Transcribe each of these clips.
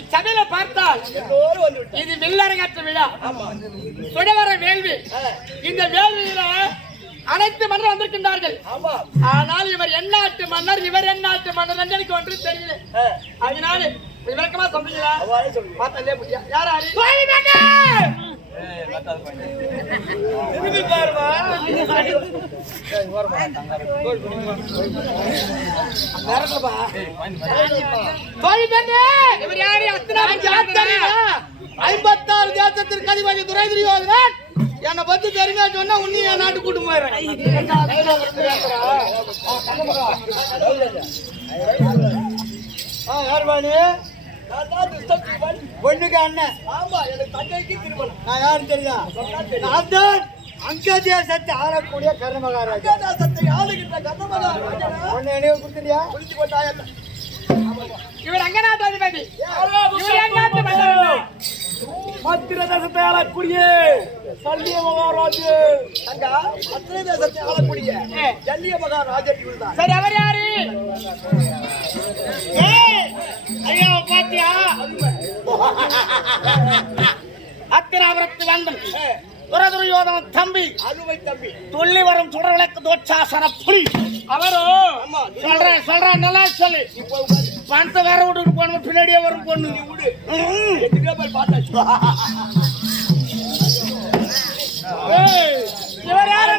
இச்சபையில பார்த்தால் இது வில்லரங்கற்ற விழா. சுடவர வேள்வி. இந்த வேள்வியில அனைத்து மன்னர் வந்திருக்கின்றார்கள். ஆனால் இவர் எந்நாட்டு மன்னர், இவர் எந்நாட்டு மன்னர் என்று எனக்கு ஒன்று தெரியல. அதனால விளக்கமா சொல்றீங்களா? பார்த்தே முடியா யாரு இவர் யாரு? 56 தேசத்திற்கு அதிபதி துரை துரியோதனன் என்னை பத்தி பெருமையா சொன்னா உன்னையும் என் நாட்டு கூட்டு போயிடுறேன். பொண்ணுக்கு அண்ணன். நான் யாரும் தெரியா? நான் தான் அங்க தேசத்தை ஆளக்கூடிய கர்ணமகாராஜா. ஆளுகின்ற கர்ணமகாராஜா ஒன்னு நினைவு கொடுத்துறியா? குளிச்சு போட்டாயா? இவர் அங்க நாட்டு அதிபதி. இவர் எங்க நாட்டு மன்னர்? மத்திர தேசத்தை ஆளக்கூடிய சல்லிய மகாராஜா. அங்க மத்திர தேசத்தை ஆளக்கூடிய சல்லிய மகாராஜா இவர்தான். சரி, அவர் யாரு? ஐயா பாத்தியா? அத்திராபுரத்து வந்தன் துரதுரியோதன தம்பி, அலுவை தம்பி, துள்ளி வரும் சுடர் விளக்கு தோட்சாசன புலி. அவரோ சொல்றேன் நல்லா சொல்லு. பணத்தை வேற விட்டுட்டு போனோம், பின்னாடியே வரும் பொண்ணு. இவர் யாரு?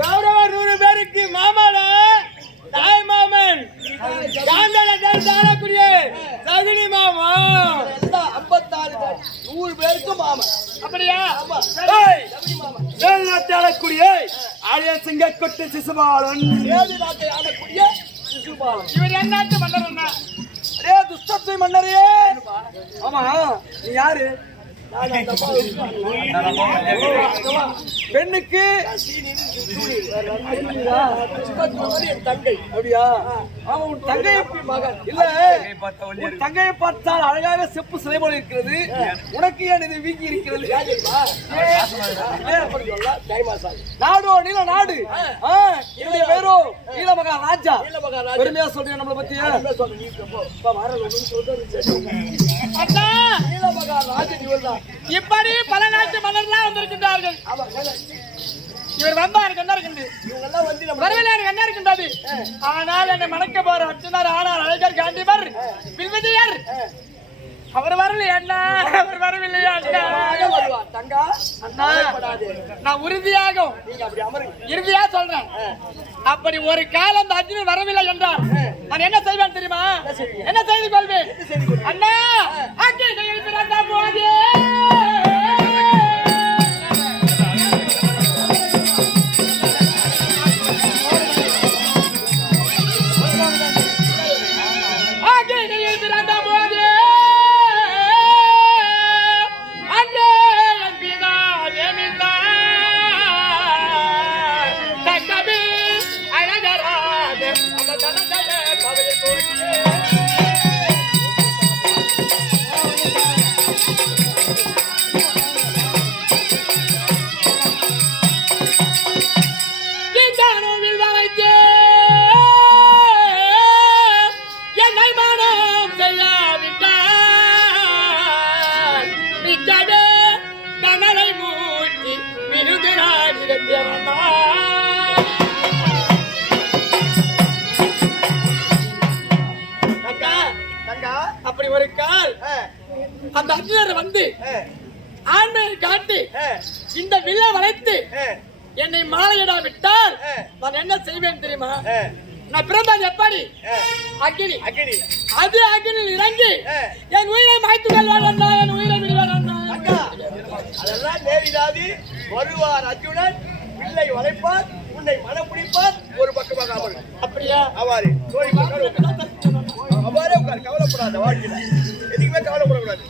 கௌரவ 100 பேருக்கு மாமாட தாய் மாமன் சகுனி மாமா. 54 பேருக்கு மாமன். அப்படியா? நாட்டை ஆளக்கூடிய ஆலய சிங்க கொட்டு சிசுபாலன். நாட்டை ஆளக்கூடிய சிசுபாலன். இவர் என் நாட்டு மன்னர். என்ன அதே துஷ்டத்தை மன்னரே? ஆமா, நீ யாரு? பெண்ணுக்கு தங்கை. அப்படியா? ஆமா, உன் தங்கை மகன் இல்ல. உன் தங்கையை பார்த்தால் அழகாக செப்பு சிலை போல இருக்கிறது. உனக்கு ஏன் இது வீங்கி இருக்கிறது? நாடோ நீல நாடு. என்னுடைய பேரோ நீலமகா ராஜா. பெருமையா சொல்றேன் நம்மளை பத்தி. இப்படி பல நாட்டு மன்னர்களாக வந்திருக்கின்றார்கள். இவர் வந்தாருக்கு என்ன இருக்குது? வரவேலாருக்கு என்ன இருக்கின்றது? ஆனால் என்னை மணக்க போற அர்ச்சனர், ஆனால் அழகர் காண்டிவர் வில்விதியர் அவர் வரல. அண்ணா அவர் வரவில்லையா? நான் உறுதியாக இறுதியா சொல்றேன். அப்படி ஒரு காலம் அந்த அர்ஜுனன் வரவில்லை என்றால் நான் என்ன செய்வேன் தெரியுமா? என்ன செய்து கொள்வேன்? அண்ணா பிறந்த போதே அப்படி ஒரு கால் அந்த அர்ஜுனர் வந்து ஆண்மையை காட்டி இந்த வில்லை வளைத்து என்னை மாலையிடா விட்டால் நான் என்ன செய்வேன் தெரியுமா? நான் பிறந்தது எப்படி? அக்கினி. அது அக்கினியில் இறங்கி என் உயிரை மாய்த்து கொள்வார். என் உயிரை விடுவார். அதெல்லாம் தேவிதாதி வருவார். அர்ஜுனன் வில்லை வளைப்பார், உன்னை மனம் பிடிப்பார். ஒரு பக்கமாக அவர். அப்படியா? அவ்வாறு அவ்வாறே உட்கார். கவலைப்படாத, வாழ்க்கையில எதுக்குமே கவலைப்படக்கூடாது.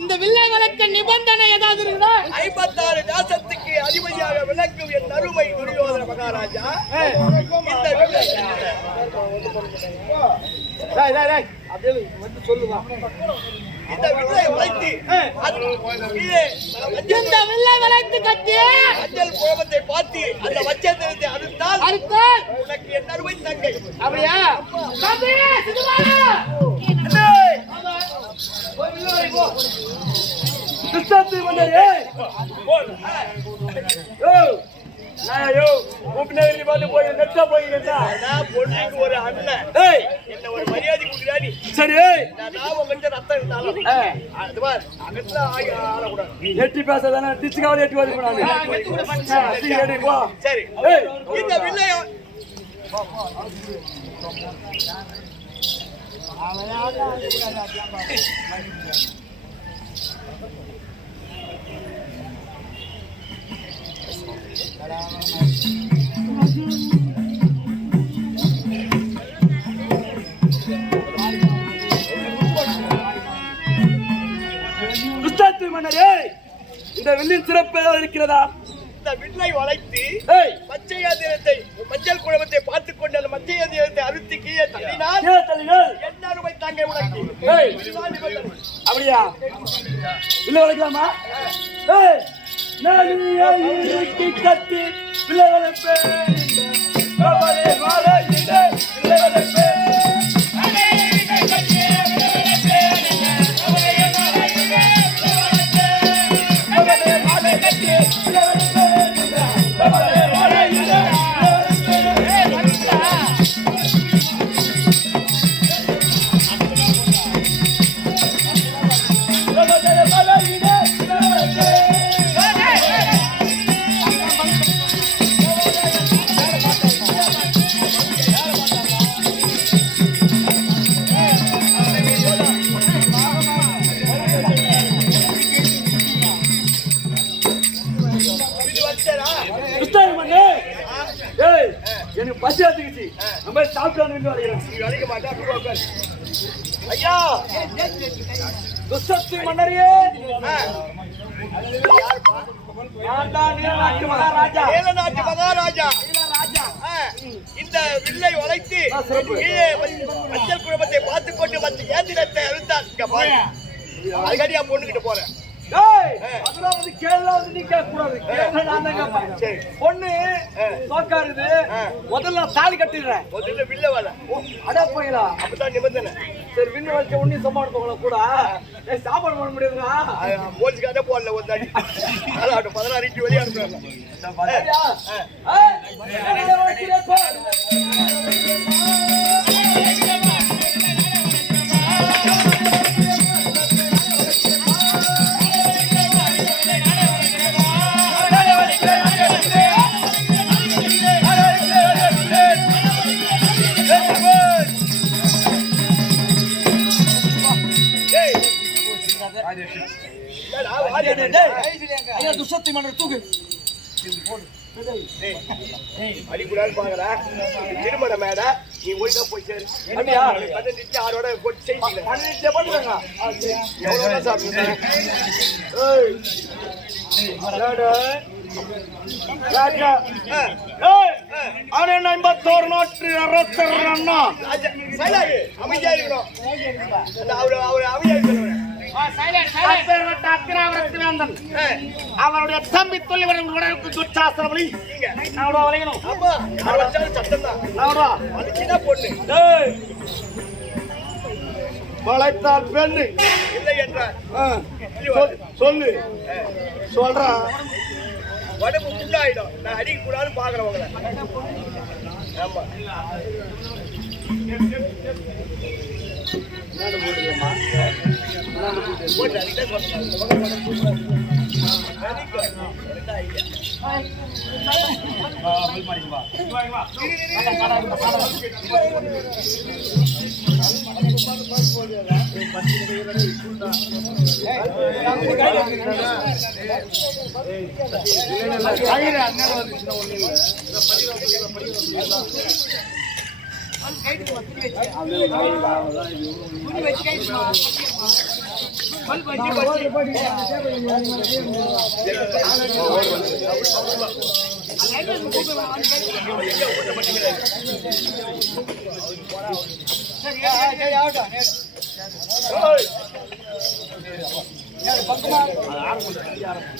இந்த வில்லை வளைக்க நிபந்தனை ஏதாவது இருக்குதா? 56 தேசத்துக்கு அதிபதியாக விளக்கும் என் அருமை துரியோதன மகாராஜா. இந்த வில்லை அப்படியே வந்து சொல்லுவா. இந்த வில்லை வளைத்து இந்த வில்லை வளைத்து கட்டி மஞ்சள் குழம்பத்தை பார்த்து அந்த வச்சத்தை அறுத்தால் உனக்கு என் அருமை தங்கை. அப்படியா தம்பி சிதுவாரா கிருஷ்ணாத்தி மன்னரே உபநகரி வந்து போய் நெட்டா போயிருந்தா பொண்ணுக்கு ஒரு அண்ணன் என்ன ஒரு மரியாதை கொடுக்குறாடி. சரி நான் கொஞ்சம் ரத்தம் இருந்தாலும் அது மாதிரி அகத்துல ஆளக்கூடாது. எட்டி பேசாதானே டிச்சுக்காவது எட்டி வந்து போனாங்க. சரி இந்த வில்லைய கிருஷ்ணாத்தி மன்னரே இந்த வில்லின் சிறப்பு ஏதாவது இருக்கிறதா? இந்த வில்லை வளைத்து மச்சையாதிரத்தை மஞ்சள் குழம்பத்தை பார்த்துக் கொண்டு அந்த மச்சையாதிரத்தை அறுத்து கீழே தள்ளினால் என்ன அருமை தாங்க உனக்கு. அப்படியா வில்லை வளைக்கலாமா? கத்தி வில்லை வளைப்பேன் எனக்கு பசி ஆத்துக்குச்சு. நம்ம சாப்பிட்டு வரைக்க மாட்டேன். ஐயா துஷ்டத்து மன்னரே நாட்டு மகாராஜா இந்த வில்லை வளைத்து கீழே மஞ்சள் குழம்பத்தை பார்த்துக் கொண்டு மற்ற ஏந்திரத்தை அழுத்தான். அதுக்கடியா பொண்ணுகிட்ட போறேன். பொண்ணு சோக்காருது முதல்ல தாலி கட்டிடுறேன். முதல்ல வில்ல வேலை அடா போயிடா அப்படிதான் நிபந்தனை. சரி வில்லு வச்ச உன்னி சமாளம் போகல கூட சாப்பாடு பண்ண முடியுதுங்களா? போலீஸ்காரே போடல ஒரு தாடி 16 வெளியே அனுப்புறாங்க. துஷ்டத்தை மன்னர் தூக்கு அடிக்கூடாது பாக்குற திருமண மேட நீ ஒழுங்கா போய் சேரு. 16 போட்டு செய்யல எவ்வளவு சாப்பிட்டு அமைதியா இருக்கணும். அவருடைய தம்பி தொழில் உடலுக்கு துச்சாசனம் பொண்ணு வளைத்தால் பெண்ணு இல்லை என்றார். சொல்லு சொல்றான். உடம்பு முண்டாயிடும். நான் அடிக்க கூடாதுன்னு பாக்குறவங்கள. ஆமா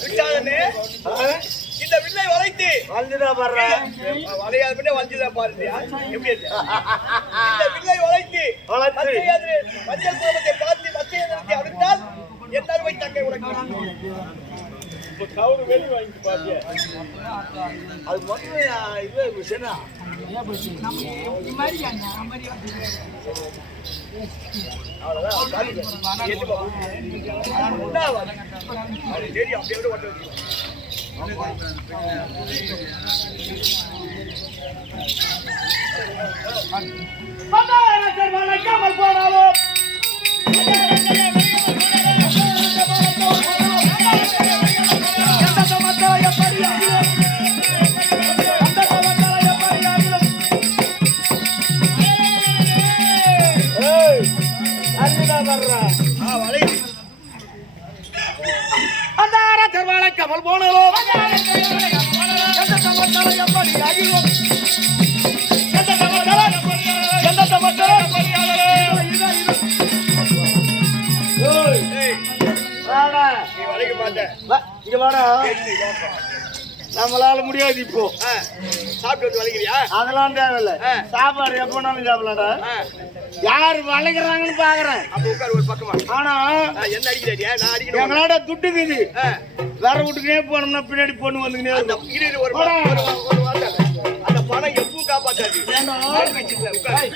விட்டாதனே இந்த வில்லை வளைத்து வந்துடா பாரு வளையாது பண்ணி வளைஞ்சுதான் பாருயா எப்படி இருக்கு? இந்த வில்லை வளைத்து மஞ்சள் கோபத்தை பார்த்து மச்சை நிறுத்தி அறுத்தால் என் அறுவை தங்கை உனக்கு கவுரு வெளி வாங்கி பாத்தியா அது மட்டும் இது விஷயம்னா தெரியும் அப்படியே ஓட்ட வச்சு வணக்கம் போனாலும் கமல் போனோ வளைக்க மாட்டேன் இங்க வாடா நம்மளால முடியாது இப்போ சாப்பிட்டு வந்து வளைக்கிறியா அதெல்லாம் தேவையில்ல சாப்பாடு எப்பனாலும் சாப்பிடலாடா யாரு வளைக்கிறாங்கன்னு பாக்குறேன் அப்ப உட்கார் ஒரு பக்கமா ஆனா என்ன அடிக்கிறடியா நான் அடிக்கணும் எங்களோட துட்டுக்குது வேற வீட்டுக்கே போனோம்னா பின்னாடி பொண்ணு வந்துக்கினே அந்த ஒரு வார்த்தை அந்த பணம் எப்பவும் காப்பாத்தாது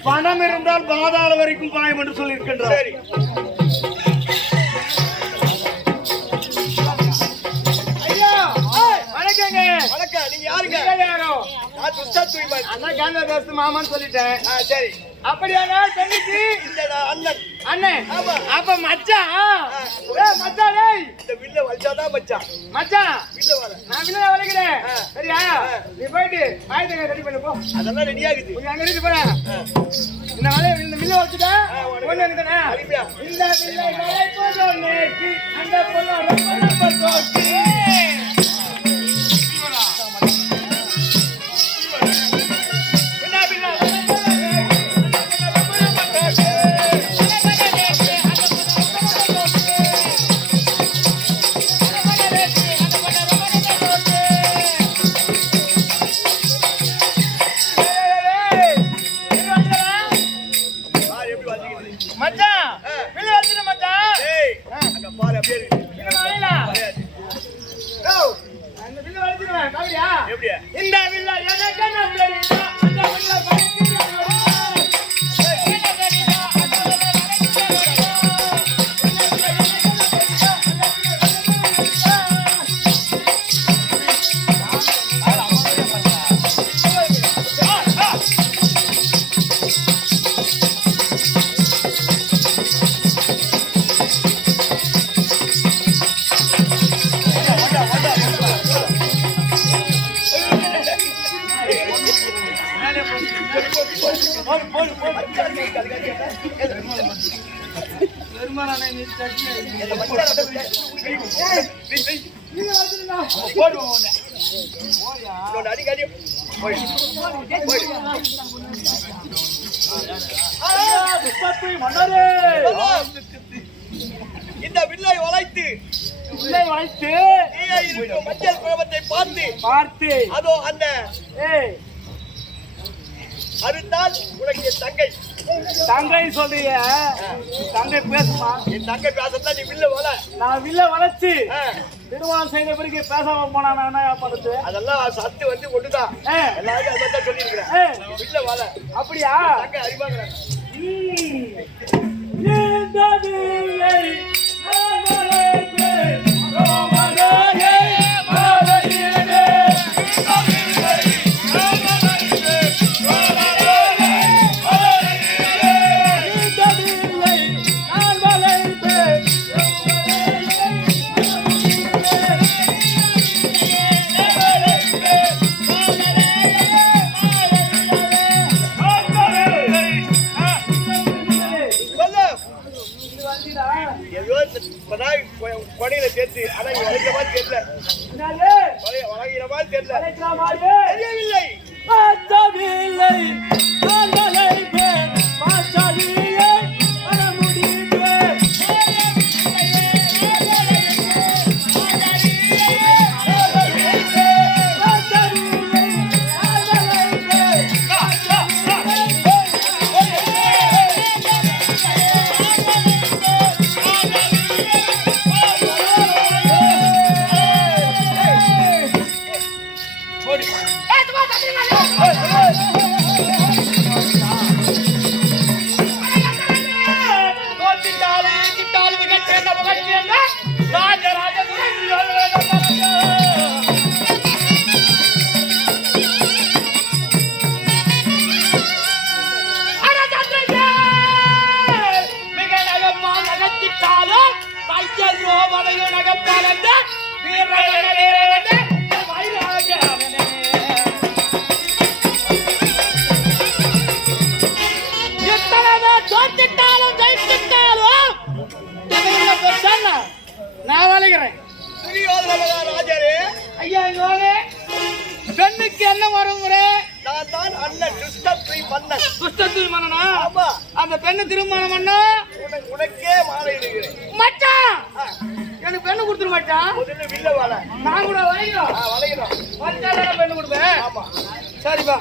பணம் இருந்தால் பாதாள வரைக்கும் பாயம் என்று சொல்லி இருக்கின்றார் சரி வணக்கம் நீங்க யாருங்க நான் துஷ்டா தூய்மன் அண்ணா காந்த பேசு மாமான்னு சொல்லிட்டேன் சரி அப்படியானா தம்பிக்கு இந்த அண்ணன் அண்ணன் ஆமா அப்ப மச்சான் மச்சான் டேய் இந்த வில்ல வச்சாதான் மச்சான் மச்சான் வில்ல வர நான் வில்ல வளைக்கிறேன் சரியா நீ போயிட்டு பாயத்தை ரெடி பண்ணு போ அதெல்லாம் ரெடி ஆகுது நீ அங்க இருந்து போற இந்த வளைய இந்த வில்ல வச்சுட்டா ஒண்ணு இருக்குதானே இந்த வில்லை வளை போதோனே அந்த பொண்ணு ரொம்ப தோச்சி இந்த வில்ல எனக்கு நம்மள அந்த வில்ல இந்த வில்லை வளைத்து மஞ்சள் குழம்பத்தை பார்த்து அதோ அந்த அறுத்தால் உனக்கு என் தங்கை சொல்றிய தங்கை பேசுமா என் தங்கை பேசத்தான் நீ வில்ல வள நான் வில்ல வளைச்சு திருமணம் செய்த பிறகு பேசாம போனா நான் என்ன பண்ணுறது அதெல்லாம் சத்து வந்து ஒண்ணுதான் எல்லாரும் அதான் சொல்லி இருக்கிறேன் வில்ல வள அப்படியா தங்கை அறிவாங்கிறாங்க கொடையில சேர்த்து ஆனா வளைக்கிற மாதிரி தெரியல வளைக்கிற மாதிரி தெரியவில்லை வரும் முறை நான் தான் அண்ணன் கிருஷ்ணத்ரி மன்னன். துஷ்டத்துவி மன்னனா? ஆமா. அந்த பெண்ணு திருமணம் பண்ணா உனக்கே மாலையிடுகிறேன். மச்சான். எனக்கு பெண்ணு கொடுத்துரு மச்சான். முதல்ல வில்ல வாழ. நான் கூட வளைக்கிறோம். வளைக்கிறோம். மச்சான் பெண்ணு கொடுப்பேன். ஆமா. சரிப்பா.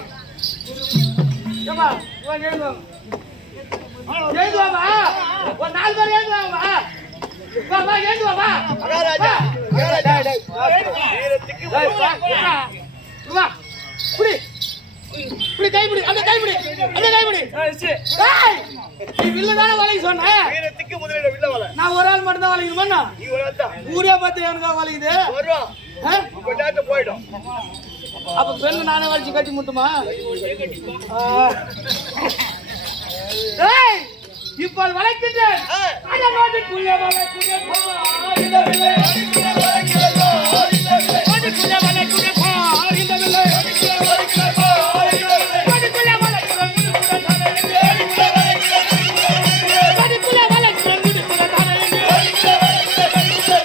ஏமா இவன் எழுதுவாங்க. எழுதுவாமா? ஒரு 4 பேர் எழுதுவாமா? வா எழுதுவாமா? மகாராஜா. மகாராஜா. வீரத்துக்கு வா. புடி. புடி கைப்பிடி. அந்த கைப்பிடி. அந்த கைப்பிடி. ஏய்! நீ வில்ல தான வளைக்க சொன்ன. வீரத்துக்கு முதல்ல வில்ல வாழ. நான் ஒரு ஆள் மட்டும் தான் வளைக்கணுமா? நீ ஒரு ஆள் தான். ஊரே பார்த்து எனக்கு வளைக்குது. வரும். கொஞ்சம் போய்டும். அப்ப பெண்ணு நானே வளைச்சு கட்டி முட்டுமா? ஏய்! இப்போ வளைக்கின்றேன். அட நோட்டுக்குள்ள வளைக்குதே பாரிதவில்லை. நோட்டுக்குள்ள வளைக்குதே பாரிதவில்லை. நோட்டுக்குள்ள வளைக்குதே பாரிதவில்லை. நோட்டுக்குள்ள வளைக்குதே பாரிதவில்லை. நோட்டுக்குள்ள வளைக்குதே முடுக்குதே நோட்டுக்குள்ள வளைக்குதே முடுக்குதே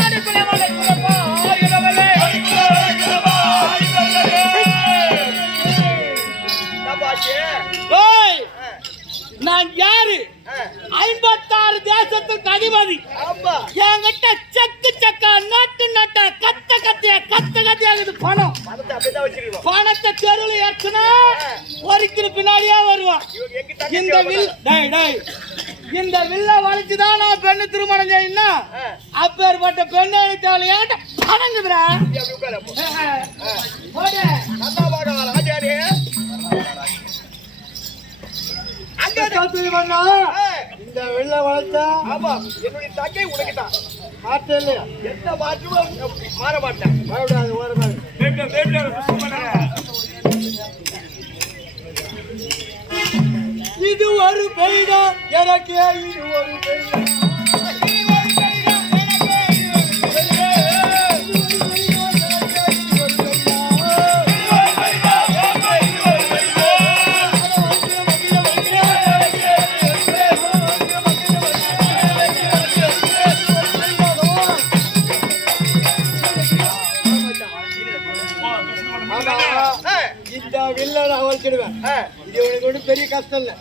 நோட்டுக்குள்ள வளைக்குதே பாரிதவில்லை. ஓய்! நான் யாரு? 56 தேசத்துக்கு அதிபதி. ஆமா. என்கிட்ட செக்கு செக்கா நோட்டு நோட்டா கத்தியாகுது பணம். பணத்தை அப்படிதான் வச்சிருக்கணும். பணத்தை தெருவில் ஏற்றுனா ஒரு கிலோ பின்னாடியே வருவான். இந்த வில் இந்த வில்ல வளைச்சுதான் நான் பெண்ணு திருமணம் செய்யணும். அப்பேற்பட்ட பெண்ணு எனக்கு தேவையான பணங்குதுரா. ராஜாரே இந்த வெள்ள வளர்த்தா ஆமா என்னுடைய தங்கை உனக்கு தான் மாற்ற இல்லையா? எந்த மாற்றமும் மாற மாட்டேன். இது ஒரு பெய்தா எனக்கு இது ஒரு பெய்தா. இந்த வில்ல நான் வளைச்சிடுவேன். இது உனக்கு ஒன்றும் பெரிய கஷ்டம் இல்ல.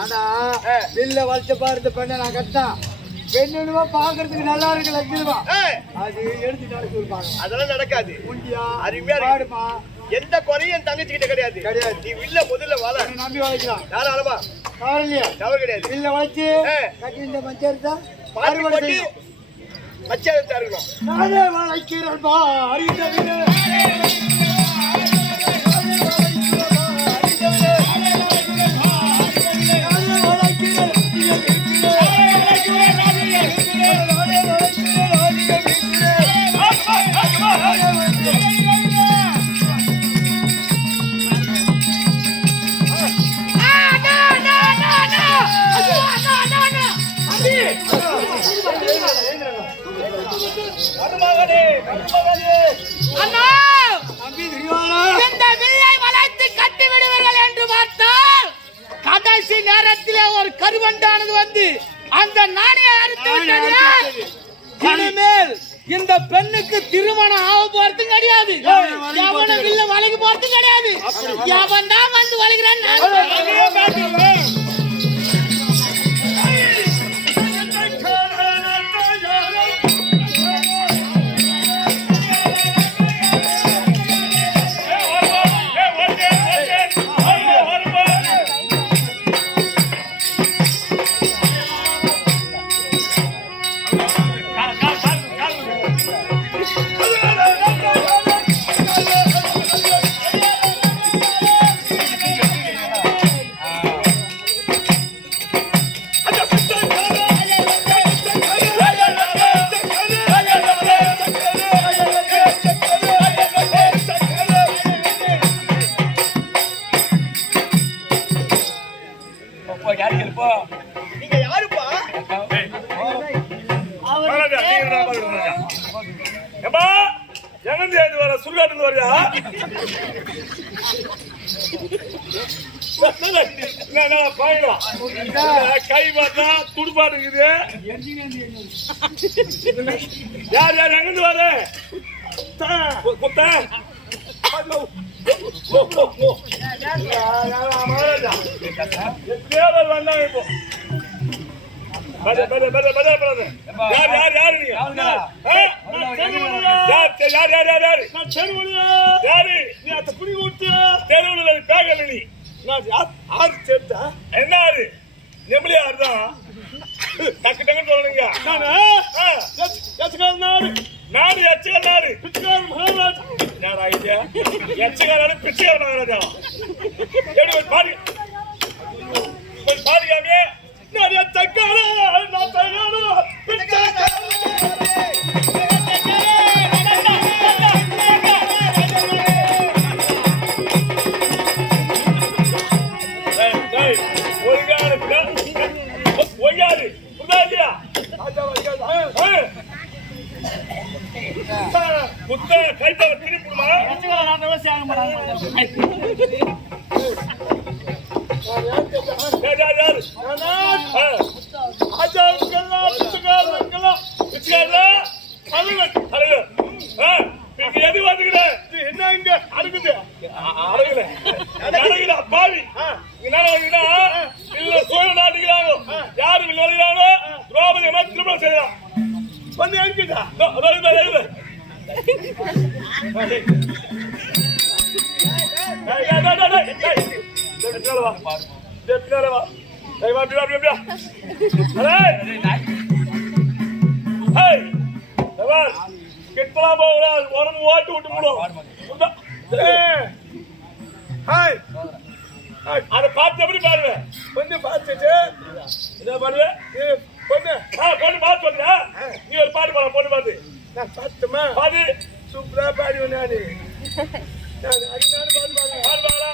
ஆனா வில்ல வளைச்ச பாரு பெண்ணை நான் கஷ்டம். பெண்ணுவா பாக்குறதுக்கு நல்லா இருக்கு லட்சமா. அது எடுத்து நடத்தி கொடுப்பாங்க. அதெல்லாம் நடக்காது. உண்டியா அருமையா பாடுமா. எந்த குறையும் என் தங்கச்சி கிட்ட கிடையாது. கிடையாது. நீ வில்ல முதல்ல வாழ நம்பி வளைக்கலாம். தாராளமா. தவறு இல்லையா? தவறு கிடையாது. வில்ல வளைச்சு கட்டி இந்த மச்சரித்தா பாட்டு போட்டு மச்சான் இருக்கணும். நானே வளைக்கிறேன் பாரு இந்த வில்ல. கடைசி நேரத்தில் ஒரு கருவண்டானது வந்து அந்த நாணய அறுத்து விட்டது. இனிமேல் இந்த பெண்ணுக்கு திருமணம் ஆக போறது கிடையாது. எவனும் வில்ல வளைக்க போறது கிடையாது. எவன் தான் வந்து வளைக்கிறான். நீங்க யாருப்பா? சுடுகாட்டு வரையா கை பார்த்தா துடுப்பாடு இருக்குது. யார் யார் எங்கிருந்து வர மகாராஜா எப்படியாவது வந்தாங்க இப்போ யாரு நீங்க என்ன நெம்பளியாரு தான் டக்கு டக்குன்னு சொல்லுங்க நாடு எச்சகால் நாடு பிச்சைக்கார மகாராஜா எச்சகால் பிச்சைக்கார மகாராஜா எப்படி பாருங்க நிறைய தக்காள ஒய்யாரு புரியா புத்த கைத்தவ திருப்பிடுமா எது வந்துக்கிற என்ன இங்க அடுக்குது அடகுல அடகுல பாவி இல்ல சோழ நாட்டுக்கிறாங்க யாரு விளையாடுறாங்களோ திரௌபதி திருமணம் செய்யலாம் வந்து என்கிட்டா கிட்டலாம் போகிறாள் உடம்பு ஓட்டு விட்டு போடும் அதை பார்த்து எப்படி பாருங்க கொஞ்சம் பார்த்துட்டு இதை பாருங்க பொண்ணு பொண்ணு பார்த்து சொல்றியா நீ ஒரு பாட்டு பாட பொண்ணு பார்த்து நான் பார்த்துமா பாது சூப்பரா பாடுவேன் நானு அடிநாடு பாடு பாடு பாடா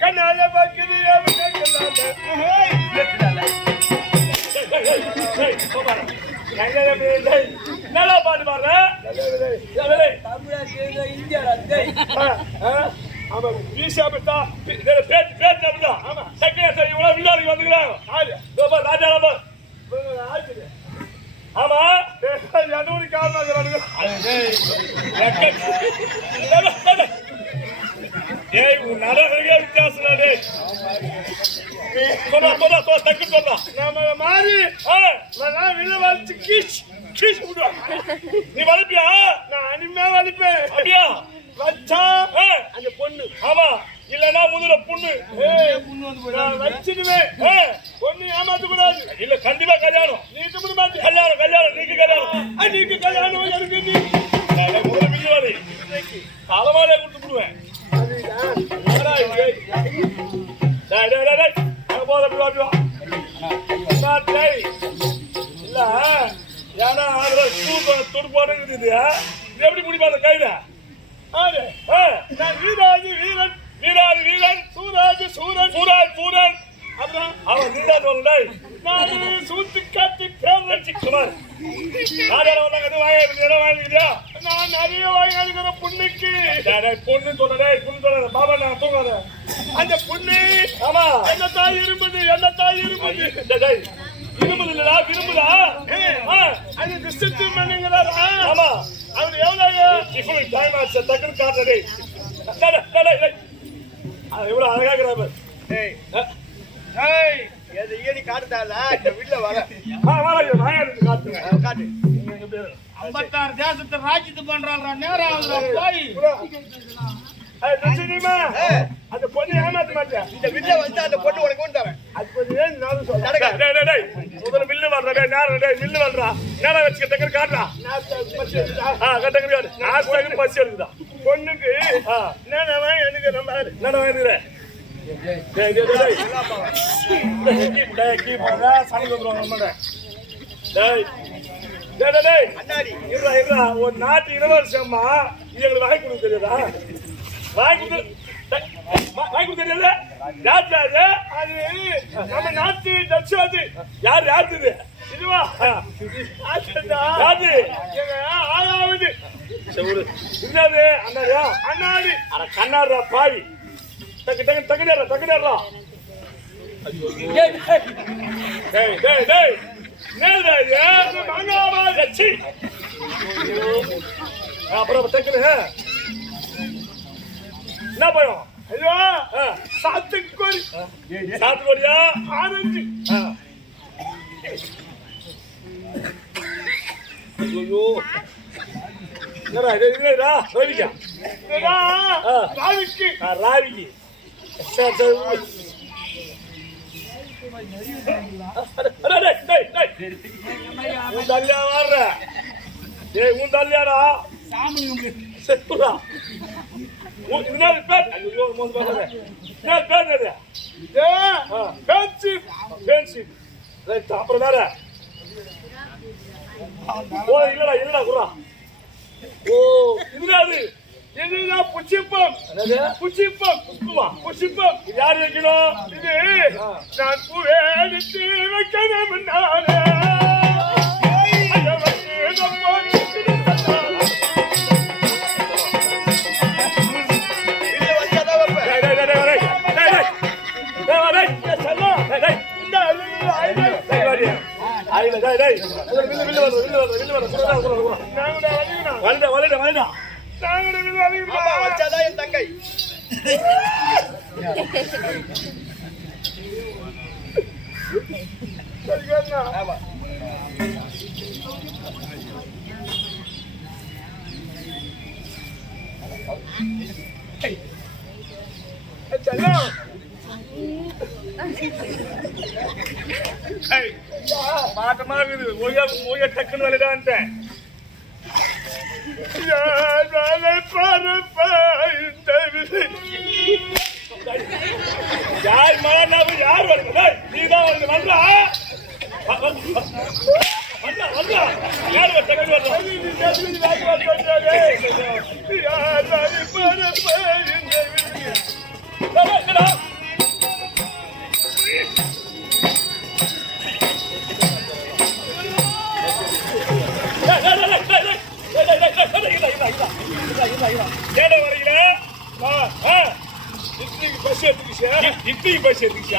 கண்ணால பார்க்குது நல்லா பாட்டு பாடுற ஆமா வீசா பேச்சு அப்படிதான் ஆமா சக்கரையா சரி இவ்வளவு வில்லாடி வந்துக்கிறாங்க ராஜா ஆமா நூறு காரணம் ஏய் உன் நடவடிக்கை வித்தியாசம் தக்கு சொன்னா நம்ம மாறி வில்ல வச்சு கீச் கீச் விடுவான் நீ வளர்ப்பியா நான் அனிமே வளர்ப்பேன் அப்படியா வச்சா அந்த பொண்ணு ஆமா இல்லன்னா முதல்ல பொண்ணு வச்சிடுவேன் பொண்ணு ஏமாத்த கூடாது இல்ல கண்டிப்பா கல்யாணம் நீக்கு முடிய மாட்டேன் கல்யாணம் நீக்கு கல்யாணம் எனக்கு நீ முதல்ல வில்லுவாடி தலைமாரியா கொடுத்து விடுவேன் இல்ல ஏன்னா துடுப்பாடு எப்படி முடிப்பாங்க கையில வீராஜி வீரன் வீராஜி வீரன் சூராஜி சூரன் சூராஜ் சூரன் அப்புறம் அவன் நீராஜ் வரலை சூத்து காத்தி பேர் வாங்கிக்கிறியா நான் நிறைய வாங்கிக்கிற பொண்ணுக்கு பொண்ணு சொல்றே பொண்ணு சொல்ற பாபா நான் தூங்காத அந்த பொண்ணு ஆமா என்ன தாய் இரும்புது இரும்புது இல்லடா விரும்புதா அது டிஸ்ட்ரிக்ட் பண்ணுங்கிறாரா ஆமா அவர் எவ்வளவு இப்போ டைம் ஆச்சு டக்குனு காட்டுறே எவ்வளவு அழகாகிறாரு ஏடி காட்டுதால இந்த வீட்டுல வர காட்டு 56 தேசத்தை ராஜ்யத்து பண்றாங்க நேரம் போய் அந்த பொண்ணு ஏமாத்த மாட்டேன் இந்த வீட்டுல வந்து அந்த பொண்ணு உனக்கு கொண்டு தரேன் அது கொஞ்சம் நானும் சொல்றேன் முதல்ல வில்லு வர்றா நேரம் வில்லு வர்றா நேரம் வச்சுக்க டக்குனு காட்டுறா நாஸ்தாக்கு பசி எடுக்குதா பொண்ணுக்கு எனக்கு நம்ம என்ன வாங்கிடுறேன் ஒரு நாட்டு இளவரசம்மா எங்களுக்கு வாங்கி கொடுக்க தெரியாதா வாங்கி தெரியாத அது நம்ம நாட்டு தட்சாது யாரு யாருது இதுவா யாரு ஆளாவது என்னது அண்ணாரியா அண்ணாடி அட கண்ணாடுறா பாவி தகுதியா அப்புறம் என்ன பழம் ஐயோ சாத்துக்குடி சாத்துக்குடியா ஆரஞ்சு ஐயோ என்னடா இது இதுடா ராவிக்கா ராவிக்கு ராவிக்கு சரி சரி அடடே டேய் டேய் உன் தல்லியா வர்ற டேய் உன் தல்லியாடா சாமி செத்துடா உன் என்ன பேர் ஐயோ மோஸ் பாக்கறே என்ன பேர் இது பென்சில் ரைட் அப்புறம் வேற ஓ இல்லடா குறா ஓ இதுதாது இதுதான் புச்சிப்பம் என்னது புச்சிப்பம் புஷ்பமா புச்சிப்பம் இது யார் வைக்கணும் இது நான் பூவே எடுத்து வைக்கணும் நானே என் தங்கை மாட்டமா இருக்குது ஓய டக்குன்னு விளையாண்டேன் யார் மழை யார் வருங்க நீதான் வருங்க வந்தா வந்தா யார் டக்குன்னு வரலாம் ஏடா வரீங்க இட்லிக்கு பஸ் எடுத்துக்கிச்சு இட்லிக்கு பஸ் எடுத்துக்கிச்சு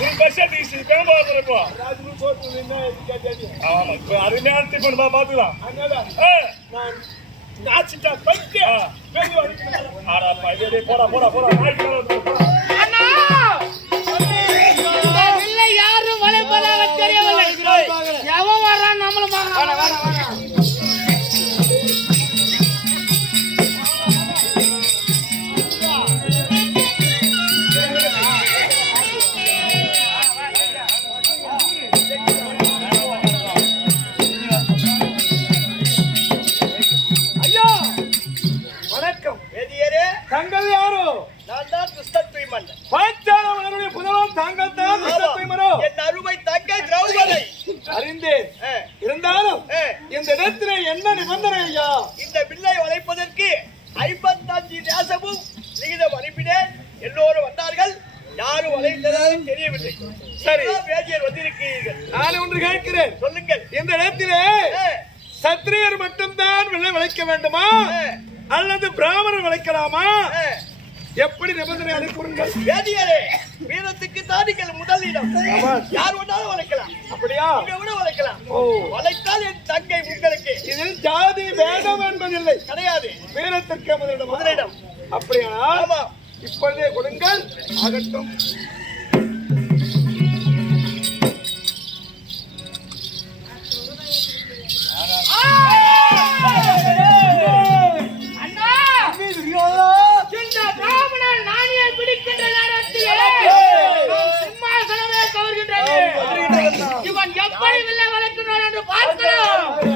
உன் பஸ் எடுத்துக்கிச்சு கிளம்ப போறப்போ ஆமா இப்போ அருமையான பண்ண பாத்துக்கலாம் நான் நாச்சிட்டா பைக்கு ஆடாப்பா இதே போடா யாரும் வளைப்பதாக தெரியவில்லை எவன் வர்றான் நம்மளும் பார்க்கலாம் தங்கள் யாரோ நான் தான் கிருஷ்ணத்வி மன்னன் பாஞ்சாலவனுடைய புதல்வன் தாங்கள் தான் கிருஷ்ணத்வி மன்னன் என் அருமை தங்கை திரௌபதி அறிந்தேன் இருந்தாலும் இந்த இடத்துல என்ன நிபந்தனை ஐயா இந்த வில்லை வளைப்பதற்கு 55 தேசமும் லிகிதம் அனுப்பினேன் எல்லோரும் வந்தார்கள் யாரும் வளைத்ததாலும் தெரியவில்லை சரி வேதியர் வந்திருக்கிறீர்கள் நான் ஒன்று கேட்கிறேன் சொல்லுங்கள் இந்த இடத்திலே சத்திரியர் மட்டும்தான் வில்லை வளைக்க வேண்டுமா அல்லது பிராமணர் வளைக்கலாமா எப்படி நிபந்தனை அனுப்புங்கள் வேதியரே வீரத்துக்கு தாடிகள் முதலிடம் யார் வேணாலும் வளைக்கலாம் அப்படியா இங்க விட வளைக்கலாம் வளைத்தால் என் தங்கை உங்களுக்கு இதில் ஜாதி வேதம் என்பதில்லை கிடையாது வீரத்திற்கு முதலிடம் அப்படியா ஆமா இப்பொழுதே கொடுங்கள் ஆகட்டும் இவன் எப்படி வில்லை வளைக்கிறான் என்று பார்க்கலாம்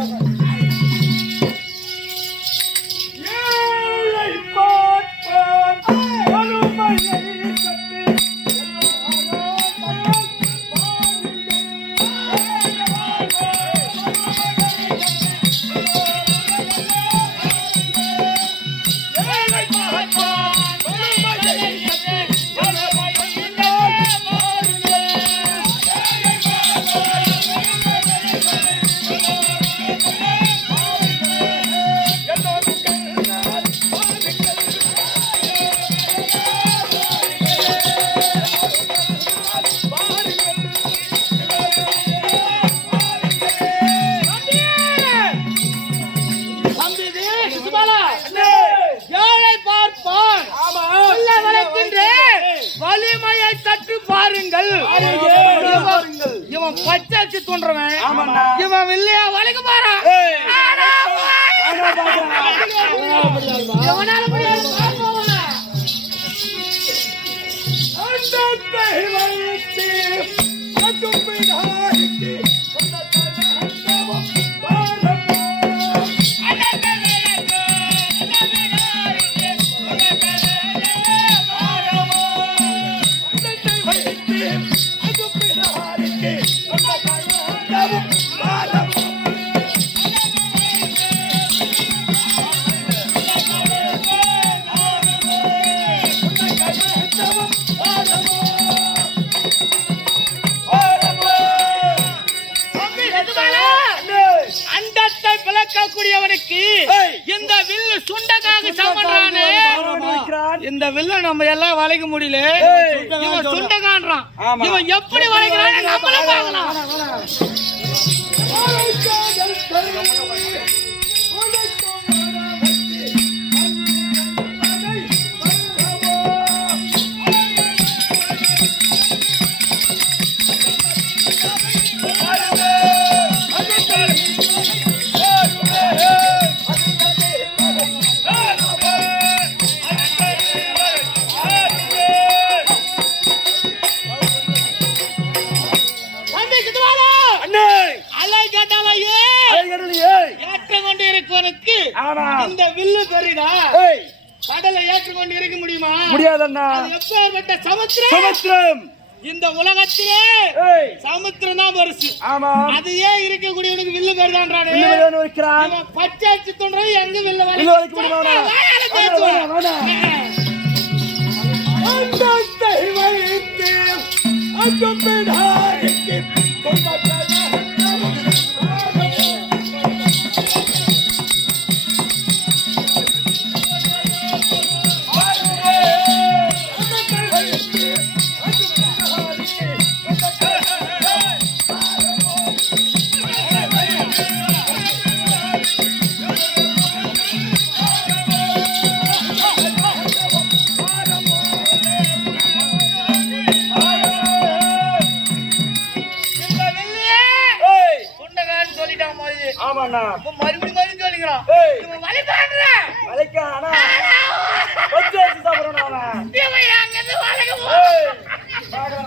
ஆமா. வில்லை வளைக்கின்றேன். வலிமையை சற்று பாருங்கள். இவன் பச்சாச்சு தோன்றவன். ஆமாண்ணா. இவன் வில்லையா வளைக்க போறான். ஏய். ஆனா போய். ஆனா பாக்குறான். எவனால முடியாது பாப்போம். அண்டத்தை வைத்து அகும்பிடாய்க்கு சொந்தக்காரவும் பாரமோ. அண்டத்தை வைத்து அகும்பிடாய்க்கு சொந்தக்காரவும் பாரமோ. அண்டத்தை பிளக்கக்கூடியவனுக்கு இந்த வில்லு சுண்டக்காக சமன்றானே. இந்த வில்ல நம்ம எல்லாம் வளைக்க முடியல. இவன் சுண்டகான்றான். இவன் எப்படி வளைக்கிறான்னு நம்மள பார்க்கலாம். தம்பி சித்துவாளா, அலை கேட்டாலையே ஏற்றம் கொண்டு இருக்கவனுக்கு இந்த வில்லு பெரிதா கடலை ஏற்றுக்கொண்டு இருக்க முடியுமா? முடியாதண்ணா. அது எப்பேற்பட்ட சமுத்திரம். சமுத்திரம் இந்த உலகத்திலே சமுத்திரம் தான் பெருசு. ஆமா. அது ஏன் இருக்கக்கூடியவனுக்கு வில்லு பெருதான்றானே. வைக்கிறான். இவன் பச்சாச்சு தோன்றது எங்க வில்ல வில்லு வளைக்க முடியுமா? அண்டத்தை வைத்து அகும்பிடாய்க்கு சொந்தக்காரவும் இந்த வில்லையே சுண்டகான்னு சொல்லிட்டான் மாதிரி. ஆமாண்ணா. அப்ப மறுபடியும் சொல்லிக்கிறான். இவன் வழிபாடுற. வளைக்கானா? வச்சு வச்சு சாப்பிடணும் அவன். இவன் எங்கிருந்து வளைக்க போறான்?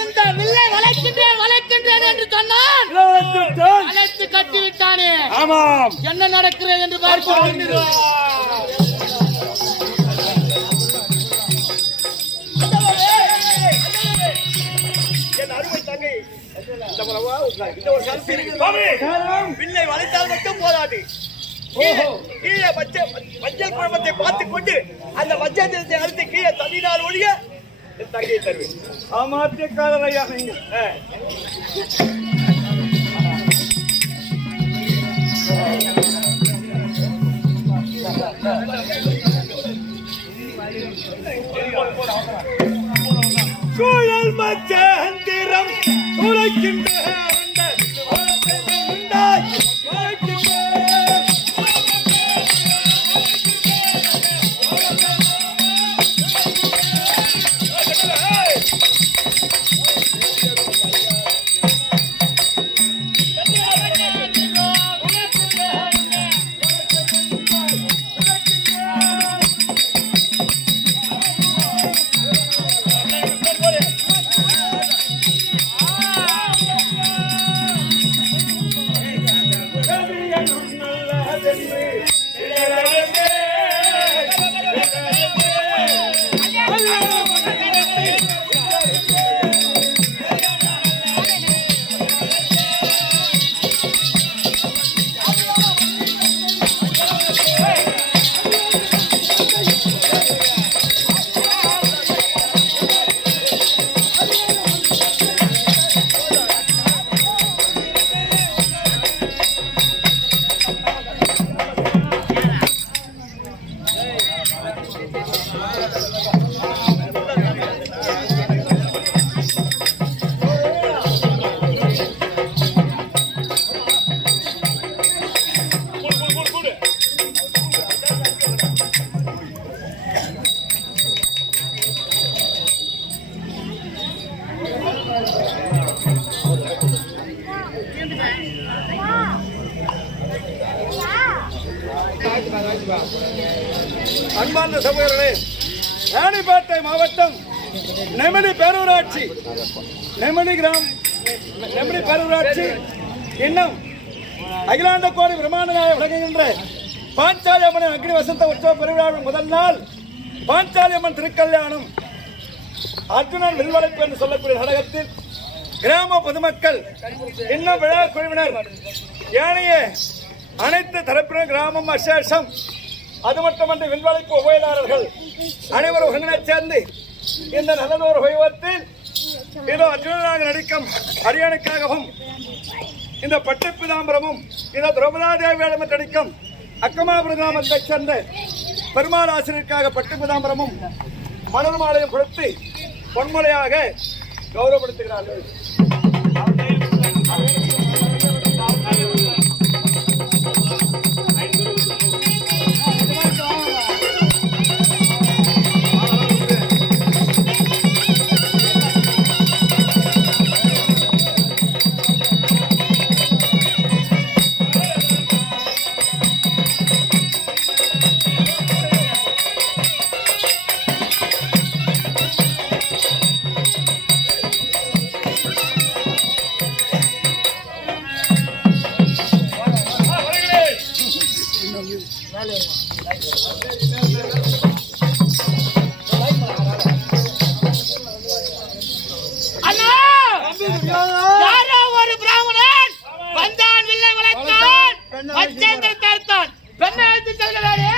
இந்த வில்லை வளைக்கின்றேன் என்று சொன்னான். அழைத்து கட்டி விட்டானே. ஆமாம். என்ன நடக்கிறது என்று பார்ப்போம். என் அருமை தங்கை இந்த ஒரு கருத்து இருக்கு. வில்லை வளைத்தால் மட்டும் போதாது. கீழே மஞ்சள் குழம்பத்தை பார்த்துக் கொண்டு அந்த மஞ்சள் நிறத்தை அறுத்து கீழே தள்ளினால் ஒழிய என் தங்கையை தருவேன். ஆமாத்தியக்காரர் ஐயா நீங்க. சூழல் மச்சந்திரம் உரைக்கின்ற அன்பார்ந்த சகோதரர்களே, ராணிப்பேட்டை மாவட்டம் நெமிலி பேரூராட்சி நெமிலி பேரூராட்சி இன்னும் அகிலாண்ட கோடி பிரமாண்டமாக விளங்குகின்ற பாஞ்சாலி அம்மன் அக்னி வசந்த உற்சவ பெருவிழாவின் முதல் நாள் பாஞ்சாலி அம்மன் திருக்கல்யாணம் அர்ஜுனன் வில்வளைப்பு என்று சொல்லக்கூடிய நாடகத்தில் கிராம பொதுமக்கள் இன்னும் விழா குழுவினர் ஏனைய அனைத்து தரப்பினர் கிராமம் அசேஷம் அது மட்டுமன்றி வில்வளைப்பு உபயதாரர்கள் அனைவரும் ஒருங்கிணைச் சேர்ந்து இந்த நல்லதொரு வைபவத்தில் இதோ அர்ஜுனனாக நடிக்கும் அரியணைக்காகவும் இந்த பட்டுப்பிதாம்பரமும் இந்த திரௌபதா தேவியிடம் நடிக்கும் அக்கமாபுரம் கிராமத்தைச் சேர்ந்த பெருமாள் ஆசிரியருக்காக பட்டுப்பிதாம்பரமும் மலர் மாலையும் கொடுத்து பொன்முறையாக கௌரவப்படுத்துகிறார்கள். ஒரு பிராமணன் வந்தான் வில்லை வளைத்தான் பச்சேந்திர தடுத்தான் பெண்ணை அழைத்து செல்கிறாரே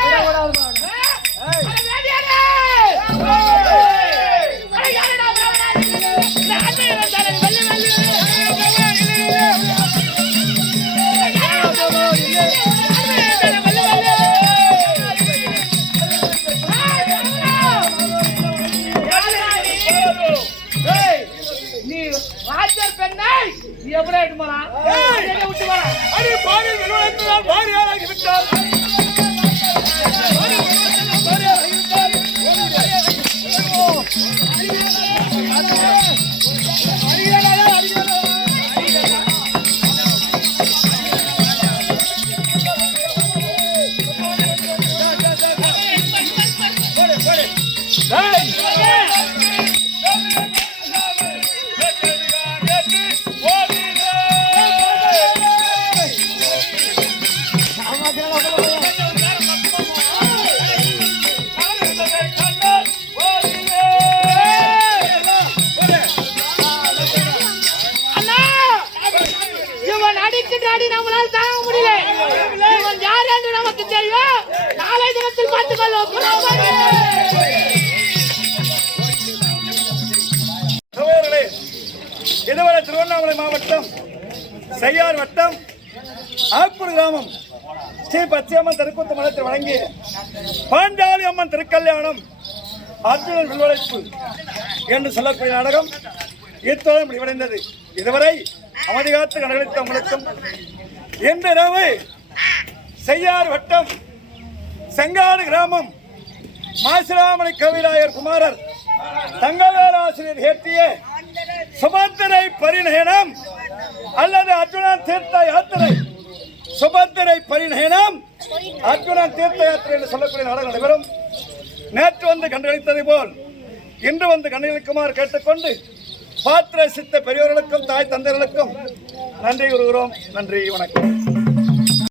நம்மளால் தாங்க முடியல. இவன் யார் என்று நமக்கு தெரியும். நாளை தினத்தில் பார்த்துக் கொள்வோம். இதுவரை திருவண்ணாமலை மாவட்டம் செய்யார் வட்டம் ஆக்கூர் கிராமம் ஸ்ரீ பச்சையம்மன் திருக்கூத்து மடத்தில் வழங்கிய பாஞ்சாலி அம்மன் திருக்கல்யாணம் அர்ஜுனன் வில்வளைப்பு என்று சொல்லக்கூடிய நாடகம் இத்தோடு முடிவடைந்தது. இதுவரை அமைதிகாத்து கணக்களித்த உங்களுக்கும் இந்த இரவு செய்யார் வட்டம் செங்காடு கிராமம் மாசிலாமணி கவிராயர் குமாரர் தங்கவேல் ஆசிரியர் ஏற்றிய சுபத்திரை பரிணயனம் அல்லது அர்ஜுனன் தீர்த்த யாத்திரை சுபத்திரை பரிணயனம் அர்ஜுனன் தீர்த்த யாத்திரை என்று சொல்லக்கூடிய நாடகம் நடைபெறும். நேற்று வந்து கண்டளித்ததை போல் இன்று வந்து கண்டளிக்குமாறு கேட்டுக்கொண்டு பார்த்து ரசித்த பெரியவர்களுக்கும் தாய் தந்தையர்களுக்கும் நன்றி கூறுகிறோம். நன்றி, வணக்கம்.